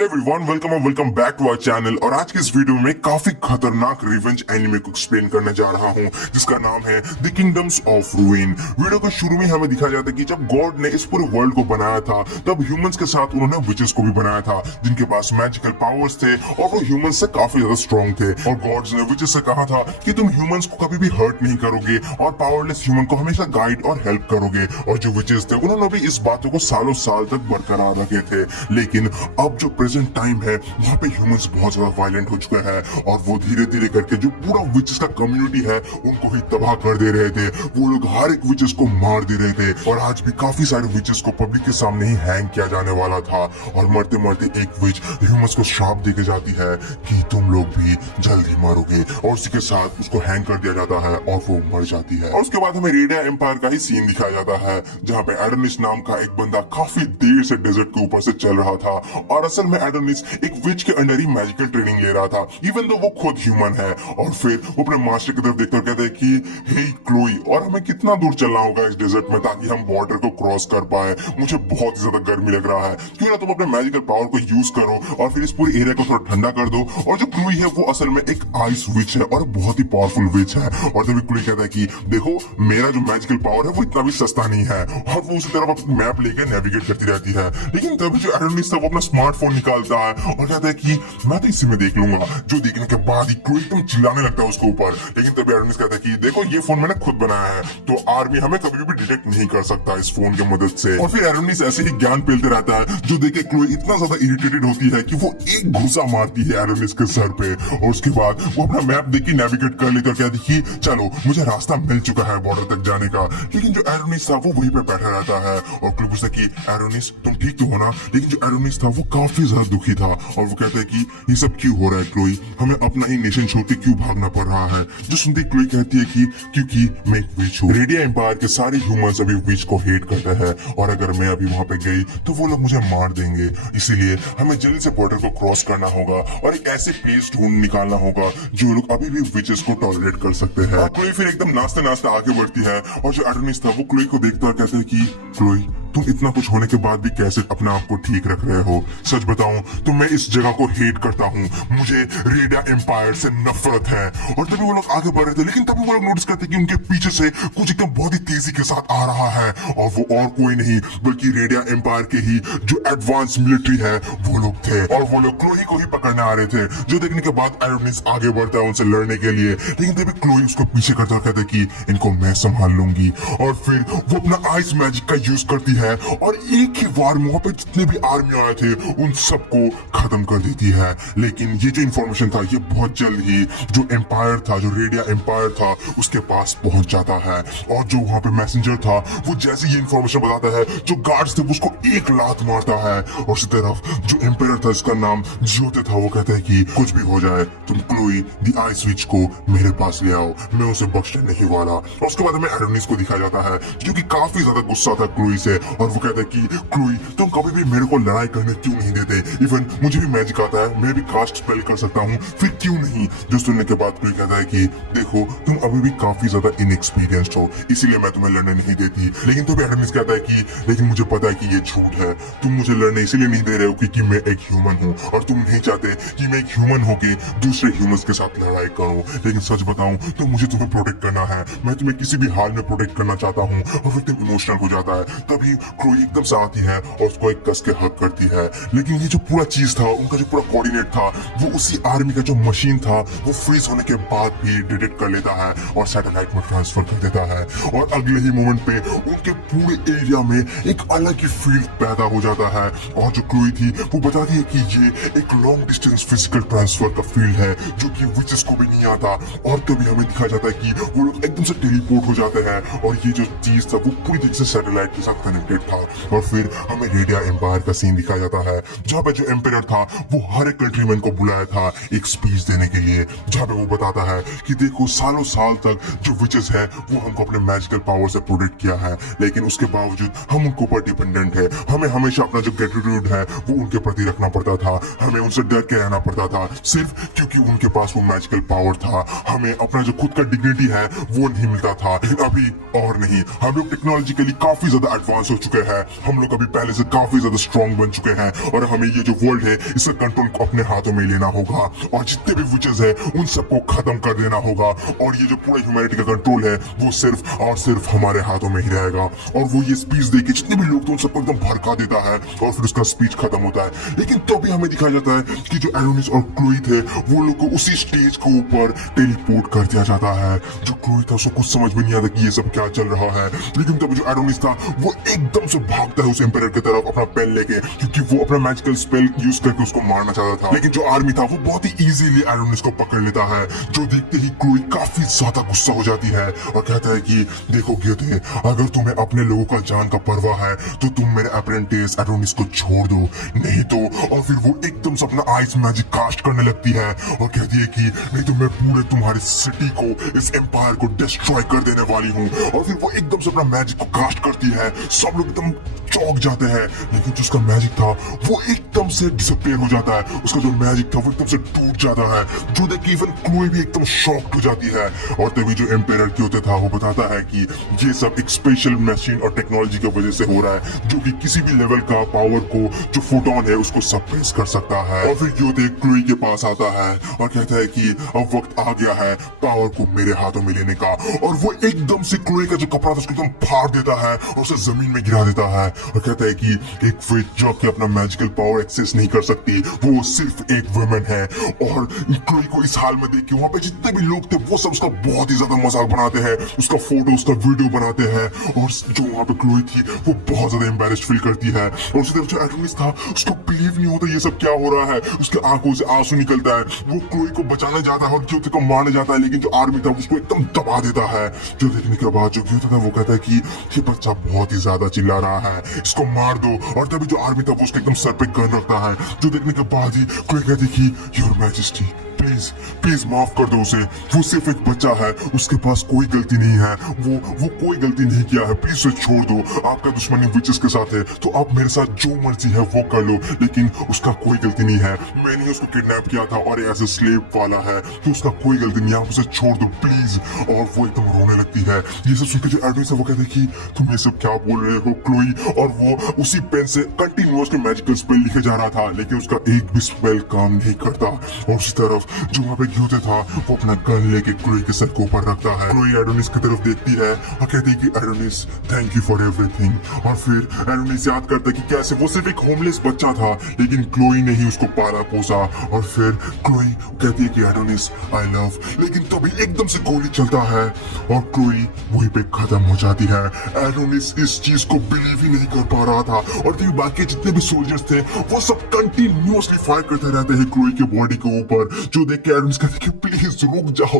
Hello everyone, welcome back to our channel. और आज के इस वीडियो में काफी खतरनाक रिवेंज एनिमे को एक्सप्लेन करने जा रहा हूं, जिसका नाम है द किंगडम्स ऑफ रूइन। वीडियो के शुरू में हमें दिखाया जाता है कि जब गॉड ने इस पूरे वर्ल्ड को बनाया था, तब ह्यूमंस के साथ उन्होंने विचेस को भी बनाया था, जिनके पास मैजिकल पावर्स थे और वो ह्यूमंस से काफी ज्यादा स्ट्रॉन्ग थे। और गॉड्स ने विचेस से कहा था कि तुम ह्यूमंस को कभी भी हर्ट नहीं करोगे और पावरलेस ह्यूमन को हमेशा गाइड और हेल्प करोगे। और जो विचेस थे उन्होंने भी इस बातों को सालों साल तक बरकरार रखे थे। लेकिन अब जो प्रेजेंट टाइम है, यहाँ पे ह्यूमंस बहुत ज्यादा वायलेंट हो चुके हैं और वो धीरे धीरे करके जो पूरा विचेस का कम्युनिटी है उनको ही तबाह कर दे रहे थे। वो लोग हर एक विचेस को मार दे रहे थे और आज भी काफी सारे विचेस को पब्लिक के सामने ही हैंग किया जाने वाला था। और मरते मरते एक विच ह्यूमंस को श्राप देके जाती है कि तुम लोग भी जल्द ही मरोगे, और उसी के साथ उसको हैंग कर दिया जाता है और वो मर जाती है। और उसके बाद हमें रेडिया एम्पायर का ही सीन दिखाया जाता है, जहाँ पे एडोनिस नाम का एक बंदा काफी देर से डेजर्ट के ऊपर से चल रहा था। और असल में एडोनिस एक विच के अंडर ही मैजिकल ट्रेनिंग ले रहा था, इवन दो वो खुद ह्यूमन है। और फिर वो अपने मास्टर की तरफ देखकर कहते हैं कि हे क्लोई, और हमें कितना दूर चलना होगा इस डेजर्ट में ताकि हम बॉर्डर को क्रॉस कर पाए। मुझे बहुत ही ज्यादा गर्मी लग रहा है, क्यों ना तुम अपने मैजिकल पावर को यूज करो और फिर इस पूरे एरिया को थोड़ा ठंडा कर दो। और जो क्लोई है वो असल में एक आइस विच है और बहुत ही पावरफुल विच है। और तभी क्लोई कहता है कि देखो, मेरा जो मैजिकल पावर है वो इतना भी सस्ता नहीं है। और वो उसी तरफ अपनी मैप लेकर नेविगेट करती रहती है। लेकिन तभी जो एडोनिस था वो अपना स्मार्टफोन निकालता है और कहता है कि मैं तो इसी में देख लूंगा। जो देखने के बाद ही क्लोई एकदम चिल्लाने लगता है उसके ऊपर। लेकिन तभी एडोनिस कहता है कि देखो, ये फोन मैंने खुद बनाया है, तो आर्मी हमें कभी भी डिटेक्ट नहीं कर सकता इस फोन की मदद से। और फिर एडोनिस ऐसे ही ज्ञान पेलते रहता है, जो देखे क्लोई इतना ज्यादा इरिटेटेड होती है कि वो एक घुसा मारती है एडोनिस के सर पे। और उसके बाद वो अपना मैप देख के नेविगेट कर लेकर कहती कि चलो, मुझे रास्ता मिल चुका है बॉर्डर तक जाने का। लेकिन जो एडोनिस था वो वहीं पे बैठा रहता है और क्लोई पूछता है कि एडोनिस, तुम ठीक तो हो ना? लेकिन जो एडोनिस था वो काफी ज्यादा दुखी था और वो कहता है कि ये सब क्यों हो रहा है क्लोई, हमें अपना ही नेशन छोड़ के क्यों भागना पड़ रहा है? जो सुनते क्लोई कहती है कि क्योंकि मैं एक विच हूँ। रेडिया एम्पायर के सारे ह्यूमंस अभी विच को हेट करते हैं और अगर मैं अभी वहां पे गई तो वो लोग मुझे मार देंगे। इसीलिए हमें जल्दी से बॉर्डर को क्रॉस करना होगा और एक ऐसे प्लेस ढूंढ निकालना होगा जो लोग अभी भी विचेस को टॉलरेट कर सकते हैं। क्लोई फिर एकदम नाचते नाचते आगे बढ़ती है और जो एडोनिस था वो क्लोई को देखता है, कहता है कि क्लोई, तुम इतना कुछ होने के बाद भी कैसे अपने आप को ठीक रख रहे हो? सच बताऊं तो मैं इस जगह को हेट करता हूँ, मुझे रेडिया एम्पायर से नफरत है। और तभी वो लोग आगे बढ़ रहे थे, लेकिन तभी वो लोग नोटिस करते कि उनके पीछे से कुछ एकदम बहुत ही तेजी के साथ आ रहा है। और वो और कोई नहीं बल्कि रेडिया एम्पायर के ही जो एडवांस मिलिट्री है वो लोग थे। और वो लोग क्लोई को ही पकड़ने आ रहे थे। जो देखने के बाद एडोनिस आगे बढ़ता है उनसे लड़ने के लिए, लेकिन तभी क्लोई उसको पीछे करता कहता है कि इनको मैं संभाल लूंगी। और फिर वो अपना आइस मैजिक का यूज करती है और एक ही बार वहां पे जितने भी आर्मी आए थे उन सबको खत्म कर देती है। लेकिन ये जो इंफॉर्मेशन था ये बहुत जल्द ही जो एम्पायर था, जो रेडिया एम्पायर था, उसके पास पहुंच जाता है। और जो वहां पे मैसेंजर था वो जैसे ये इंफॉर्मेशन बताता है, जो गार्ड्स थे उसको एक लात मारता है। और उसी तरफ जो एम्पायर था, जिसका नाम जियोते था, वो कहता है कि कुछ भी हो जाए, तुम क्लोई द आइस विच को मेरे पास ले आओ, मैं उसे बख्शने नहीं वाला। और उसके बाद हमें एडोनिस को दिखाया जाता है, जो कि काफी ज्यादा गुस्सा था क्लोई से। और वो कहता है कि क्लोई, तुम कभी भी मेरे को लड़ाई करने क्यों नहीं देते? इवन मुझे भी मैजिक आता है, मैं भी कास्ट स्पेल कर सकता हूँ, फिर क्यों नहीं? जो सुनने के बाद क्लोई कहता है कि देखो, तुम अभी भी काफी ज्यादा इनएक्सपीरियंस्ड हो, इसीलिए मैं तुम्हें लड़ने नहीं देती। लेकिन तो एडोनिस कहता है कि लेकिन मुझे पता है कि ये झूठ है, तुम मुझे लड़ने इसीलिए नहीं दे रहे हो क्योंकि मैं एक ह्यूमन हूँ और तुम नहीं चाहते कि मैं एक ह्यूमन होके दूसरे ह्यूमंस के साथ लड़ाई करूँ। लेकिन सच बताऊं तो मुझे तुम्हें प्रोटेक्ट करना है, मैं तुम्हें किसी भी हाल में प्रोटेक्ट करना चाहता हूँ। और फिर तुम इमोशनल हो जाता है। तभी क्लोई एकदम से आती है और उसको एक कस के हक करती है। लेकिन ये जो पूरा चीज था, उनका जो पूरा कोऑर्डिनेट था, वो उसी आर्मी का जो मशीन था वो फ्रीज होने के बाद भी डिटेक्ट कर लेता है और सैटेलाइट में ट्रांसफर कर देता है। और अगले ही मोमेंट पे उनके पूरे एरिया में एक अलग ही फील्ड पैदा हो जाता है। और जो क्लोई थी वो बताती है कि ये एक लॉन्ग डिस्टेंस फिजिकल ट्रांसफर का फील्ड है, जो कि विचेस को भी नहीं आता। और तभी हमें दिखाया जाता है कि वो लोग एकदम से टेलीपोर्ट हो जाते हैं और ये जो चीज था वो पूरी तरीके से सैटेलाइट के साथ कनेक्टेड था। और फिर हमें रेडिया एम्पायर का सीन दिखाया जाता है, जहाँ पे जो एम्पायर था वो हर एक कंट्रीमैन को बुलाया था एक स्पीच देने के लिए, जहाँ पे वो बताता है कि देखो, सालों साल तक जो विचेस है वो हमको अपने मैजिकल पावर से प्रोटेक्ट किया है, लेकिन उसके बावजूद हम उनके ऊपर डिपेंडेंट है। हमें हमेशा अपना जो ग्रेटिट्यूड है वो उनके प्रति रखना पड़ता था, हमें उनसे डर के रहना पड़ता था, सिर्फ क्योंकि उनके पास वो मैजिकल पावर था। हमें अपना जो खुद का डिग्निटी है वो नहीं मिलता था। अभी और नहीं, हम लोग टेक्नोलॉजिकली काफी ज्यादा एडवांस हो चुके हैं, हम लोग अभी पहले से काफी ज्यादा स्ट्रॉन्ग बन चुके हैं और हमें ये जो वर्ल्ड है इसका कंट्रोल को अपने हाथों में लेना होगा और जितने भी विचेस है उन सबको खत्म कर देना होगा और ये जो पूरा ह्यूमैनिटी का कंट्रोल है वो सिर्फ और सिर्फ हमारे हाथों में ही रहेगा। और वो ये स्पीच देके जितने भी लोग थे उन सबको एकदम भड़का देता है और फिर उसका स्पीच खत्म होता है। लेकिन तो भी हमें दिखाया जाता है कि जो एडोनिस और क्लोई थे वो लोग को उसी स्टेज के ऊपर टेलीपोर्ट कर दिया जाता है। जो क्लोई था उसको कुछ समझ में नहीं आता कि ये सब क्या चल रहा है, लेकिन तब जो एडोनिस था वो एकदम से भागता है उस एम्पायर की तरफ अपना पेन लेके, क्योंकि वो अपना मैजिकल स्पेल यूज करके उसको मारना चाहता था। लेकिन जो आर्मी था वो बहुत ही इजीली एडोनिस को पकड़ लेता है, जो देखते ही क्लोई काफी ज्यादा गुस्सा हो जाती है और कहता है कि देखो गियोते, अगर तुम्हें अपने लोगों का जान का परवाह है तो तुम मेरे अप्रेंटिस एडोनिस को छोड़ दो, नहीं तो। और फिर वो एकदम से अपना आइस मैजिक कास्ट करने लगती है और कहती है कि नहीं तो मैं पूरे तुम्हारे सिटी को, इस एम्पायर को डिस्ट्रॉय कर देने वाली हूँ। और फिर वो एकदम से अपना मैजिक को कास्ट करती है, सब लोग एकदम चौंक जाते हैं। लेकिन जो उसका मैजिक था वो एकदम से डिसअपियर हो जाता है, उसका जो मैजिक था वो एकदम से टूट जाता है, जो देख के इवन क्लोई भी एकदम शॉक्ड हो जाती है। और तभी जो एम्पायर क्योते था वो बताता है कि ये सब एक स्पेशल मशीन और टेक्नोलॉजी की वजह से हो रहा है, जो कि किसी भी लेवल का पावर को, जो फोटोन है उसको सप्रेस कर सकता है। और फिर क्योते क्लोई के पास आता है और कहता है कि अब वक्त आ गया है पावर को मेरे हाथों में लेने का। और वो एकदम से क्लोई का जो कपड़ा था उसको एकदम फाड़ देता है और उसे जमीन में गिरा देता है और कहता है कि एक विच जो कि अपना मैजिकल पावर एक्सेस नहीं कर सकती, वो सिर्फ एक वुमेन है। और क्लोई को इस हाल में देख के वहां पे जितने भी लोग थे वो सब उसका बहुत ही ज्यादा मजाक बनाते हैं, उसका फोटो, उसका वीडियो बनाते हैं। और जो वहां पे क्लोई थी वो बहुत ज्यादा एम्बैरेस्ड फील करती है। और उसी तरफ जो एडोनिस था उसको बिलीव नहीं होता ये सब क्या हो रहा है, उसके आंखों से आंसू निकलता है। वो क्लोई को बचाने जाता है और क्योते को मारने जाता है, लेकिन जो आर्मी था उसको एकदम दबा देता है। जो देखने के बाद जो क्योते था वो कहता है कि ये बच्चा बहुत ही ज्यादा चिल्ला रहा है, इसको मार दो। और तभी जो आर्मी था वो उसके एकदम सर पे गन रखता है, जो देखने के बाद ही क्लोई कहती कि योर मैजेस्टी प्लीज प्लीज माफ कर दो उसे, वो सिर्फ एक बच्चा है, उसके पास कोई गलती नहीं है, वो कोई गलती नहीं किया है, प्लीज उसे छोड़ दो। आपका दुश्मनी विचेस के साथ है तो आप मेरे साथ जो मर्जी है वो कर लो, लेकिन उसका कोई गलती नहीं है, मैंने उसको किडनैप किया था और एज ए स्लेव वाला है, तो उसका कोई गलती नहीं है, आप उसे छोड़ दो प्लीज। और वो एकदम रोने लगती है। ये सब सुनकर जो एडोनिस है वो कहते हैं कि तुम ये सब क्या बोल रहे हो क्लोई। और वो उसी पेन से कंटिन्यूअसली मैजिकल स्पेल लिखे जा रहा था, लेकिन उसका एक भी स्पेल काम नहीं करता। और उसी तरफ जो वहां पे क्योते था वो अपना गन लेके क्लोई के सर के ऊपर रखता है। क्लोई एडोनिस की तरफ देखती है और कहती है कि Adonis thank you for everything. और फिर एडोनिस याद करता है कि कैसे वो सिर्फ एक होमलेस बच्चा था, लेकिन क्लोई ने ही उसको पाला पोसा। और फिर क्लोई कहती है कि एडोनिस आई लव, लेकिन तभी एकदम से गोली चलता है और क्लोई वहीं पे खत्म हो जाती है। एडोनिस इस चीज को बिलीव ही नहीं कर पा रहा था और फिर बाकी जितने भी सोल्जर्स थे वो सब कंटिन्यूअसली फायर करते रहते हैं क्लोई के बॉडी के ऊपर, जो देख के एडोनिस कहता है कि प्लीज रुक जाओ।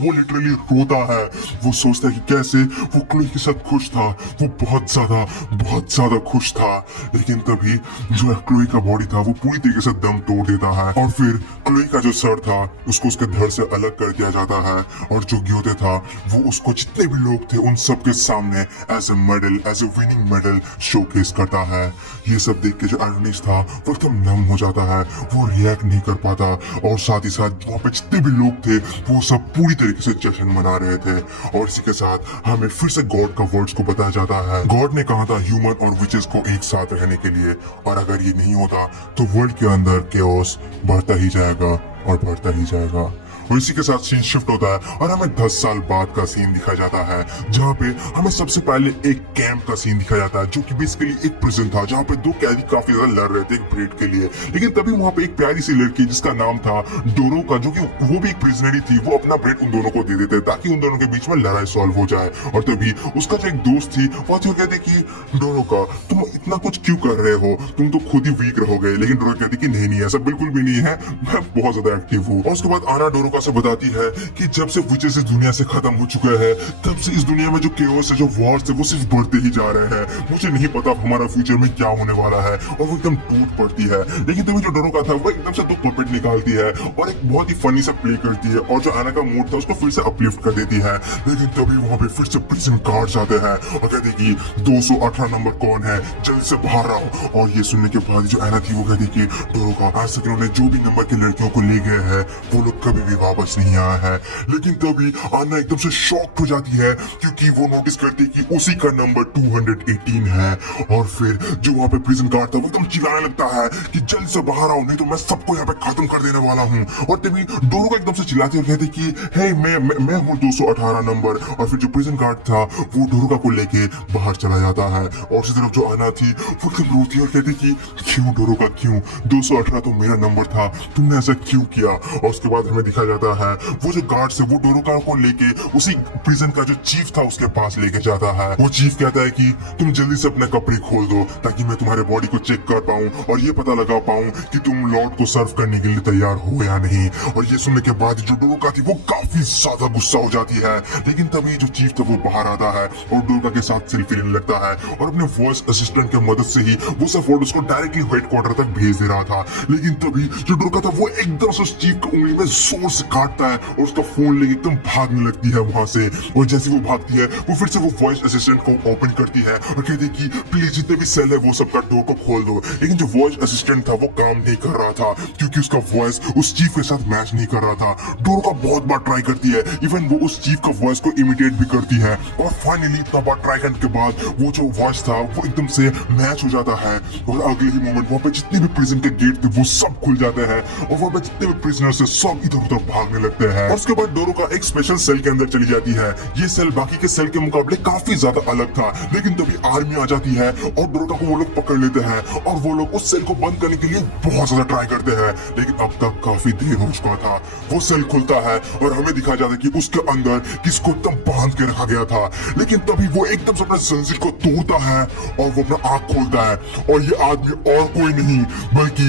वो लिटरली रोता है, वो सोचता है कि कैसे वो क्लोई के साथ खुश था, वो बहुत ज्यादा खुश था। लेकिन तभी जो क्लोई का बॉडी था वो पूरी तरीके से दम तोड़ देता है और फिर क्लोई का जो सर था उसको उसके धड़ से अलग कर दिया जाता है। और जो ग्योते था वो उसको जितने भी लोग थे उन सबके सामने as a medal, as a winning medal showcase करता है। ये सब देख के जो एडोनिस था वो एकदम नम हो जाता है, वो रिएक्ट नहीं कर पाता। और साथ ही साथ वहाँ पे जितने भी लोग थे वो सब पूरी तरीके से जश्न मना रहे थे। और इसी के साथ हमें फिर से गॉड का वर्ड्स को बताया जाता है। गॉड ने कहा था ह्यूमन और विचेस को एक साथ रहने के लिए, और अगर ये नहीं होता तो वर्ल्ड के अंदर केओस बढ़ता ही जाएगा और बढ़ता ही जाएगा। और इसी के साथ सीन शिफ्ट होता है और हमें 10 साल बाद का सीन दिखाया जाता है, जहाँ पे हमें सबसे पहले एक कैंप का सीन दिखाया जाता है, जो कि बेसिकली एक प्रिजन था, जहाँ पे दो कैदी काफी ज्यादा लड़ रहे थे एक ब्रेड के लिए। लेकिन तभी वहाँ पे एक प्यारी सी लड़की जिसका नाम था डोरो का, जो कि वो भी एक प्रिजनरी थी, वो अपना ब्रेड उन दोनों को दे देते ताकि उन दोनों के बीच में लड़ाई सॉल्व हो जाए। और तभी उसका जो एक दोस्त थी वो कहते कि डोरो का तुम इतना कुछ क्यों कर रहे हो, तुम तो खुद ही वीक रहोगे। लेकिन डोरो कहती कि नहीं ऐसा बिल्कुल भी नहीं है, मैं बहुत ज्यादा एक्टिव हूँ। और उसके बाद आना डोरो से बताती है कि जब से विचेस इस दुनिया से खत्म हो चुके हैं तब से इस दुनिया में जो केओस है, जो वॉर्स है, वो सिर्फ बढ़ते ही जा रहे हैं। मुझे नहीं पता हमारा फ्यूचर में क्या होने वाला है। और वो एकदम टूट पड़ती है। लेकिन तभी जो डोरो का था वो एकदम से दो पपेट निकालती है और एक बहुत ही फनी सा प्ले करती है, और जो आना का मूड था उसको फिर से अपलिफ्ट कर देती है। लेकिन तभी वहां पे फिर से प्रिजन गार्ड्स आते हैं और कहते कि 218 नंबर कौन है, जल्दी से बाहर आओ। और ये सुनने के बाद जो आना थी वो कहती कि डोरो का आज तक इन्होंने जो भी नंबर की लड़कियों को ले गए हैं वो लोग कभी भी वापस नहीं आया है। लेकिन तभी आना एकदम से शॉक्ड हो जाती है क्योंकि वो नोटिस करती है कि उसी का नंबर 218 है। और फिर जो वहां पे प्रिजन गार्ड था वो एकदम चिल्लाने लगता है कि जल्द से बाहर आओ, नहीं तो मैं सबको यहाँ पे खत्म कर देने वाला हूँ। और तभी डोरोका एकदम से चिल्लाती और कहती कि हे मैं हूँ 218 नंबर। और फिर जो प्रिजन गार्ड था वो डोरोका को लेके बाहर चला जाता है। और उसी तरफ जो आना थी वो एकदम रोती और कहती कि क्यों डोरोका क्यों, 218 तो मेरा नंबर था, तुमने ऐसा क्यों किया। और उसके बाद हमें दिखा जाता है वो जो गार्ड है वो डोरोका को लेके उसी प्रिजन का जो चीफ था उसके पास लेके जाता है। वो चीफ कहता है कि तुम जल्दी से अपने कपड़े खोल दो ताकि मैं तुम्हारे बॉडी को चेक कर पाऊं और ये पता लगा पाऊं कि तुम लॉर्ड को सर्व करने के लिए तैयार हो या नहीं। और ये सुनने के बाद जो डोरोका थी वो काफी ज्यादा गुस्सा हो जाती है। लेकिन तभी जो चीफ था वो बाहर आता है और डोरोका के साथ सेल्फी लेने लगता है और अपने वॉइस असिस्टेंट के मदद से ही वो सब फोटोज को डायरेक्टली हेडक्वार्टर तक भेज दे रहा था। लेकिन तभी जो डोरोका था वो एकदम से चीफ को उंगली में जोर से काटता है और उसका फोन लेके एकदम भागने लगती है वहां से। और जैसे वो भागती है वो फिर से वो वॉइस असिस्टेंट को ओपन करती है और कहती है कि प्लीज जितने भी सेल है वो सबका डोर को खोल दो। लेकिन जो वॉइस असिस्टेंट था वो काम नहीं कर रहा था क्योंकि उसका वॉइस उस चीफ के साथ मैच नहीं कर रहा था। डोरोका बहुत बार ट्राई करती है, इवन वो उस चीफ का वॉइस को इमिटेट भी करती है। और फाइनली इतना बार ट्राई करने के बाद वो जो वॉइस था वो एकदम से मैच हो जाता है और अगले ही मोमेंट वहाँ पे जितने भी प्रिजन के गेट थे वो सब खुल जाते हैं और वहाँ पे जितने भी प्रिजनर्स है सब इधर उधर भागने लगते हैं। और उसके बाद डोरोका एक स्पेशल सेल के अंदर चली जाती है। ये सेल बाकी के सेल के मुकाबले काफी ज्यादा अलग था। लेकिन तभी आर्मी आ जाती है और डोरोका को वो लोग पकड़ लेते हैं और वो लोग उस सेल को बंद करने के लिए बहुत ज्यादा ट्राई करते हैं। लेकिन अब तक काफी देर हो चुका था। वो सेल खुलता है और हमें दिखाया जाता है कि उसके अंदर किसको एकदम बांध के रखा गया था। लेकिन तभी वो एकदम से अपने जंजीर को तोड़ता है और वो अपना आंख खोलता है और ये आदमी और कोई नहीं बल्कि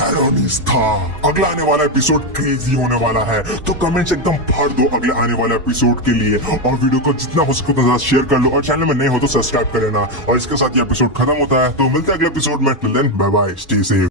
एरोनिस था। अगला आने वाला एपिसोड क्रेजी होने वाला है, तो कमेंट्स एकदम फाड़ दो अगले आने वाले एपिसोड के लिए और वीडियो को जितना हो सके उतना ज्यादा शेयर कर लो और चैनल में नए हो तो सब्सक्राइब कर लेना। और इसके साथ ये एपिसोड खत्म होता है, तो मिलते हैं अगले एपिसोड में। Till then bye bye, stay safe.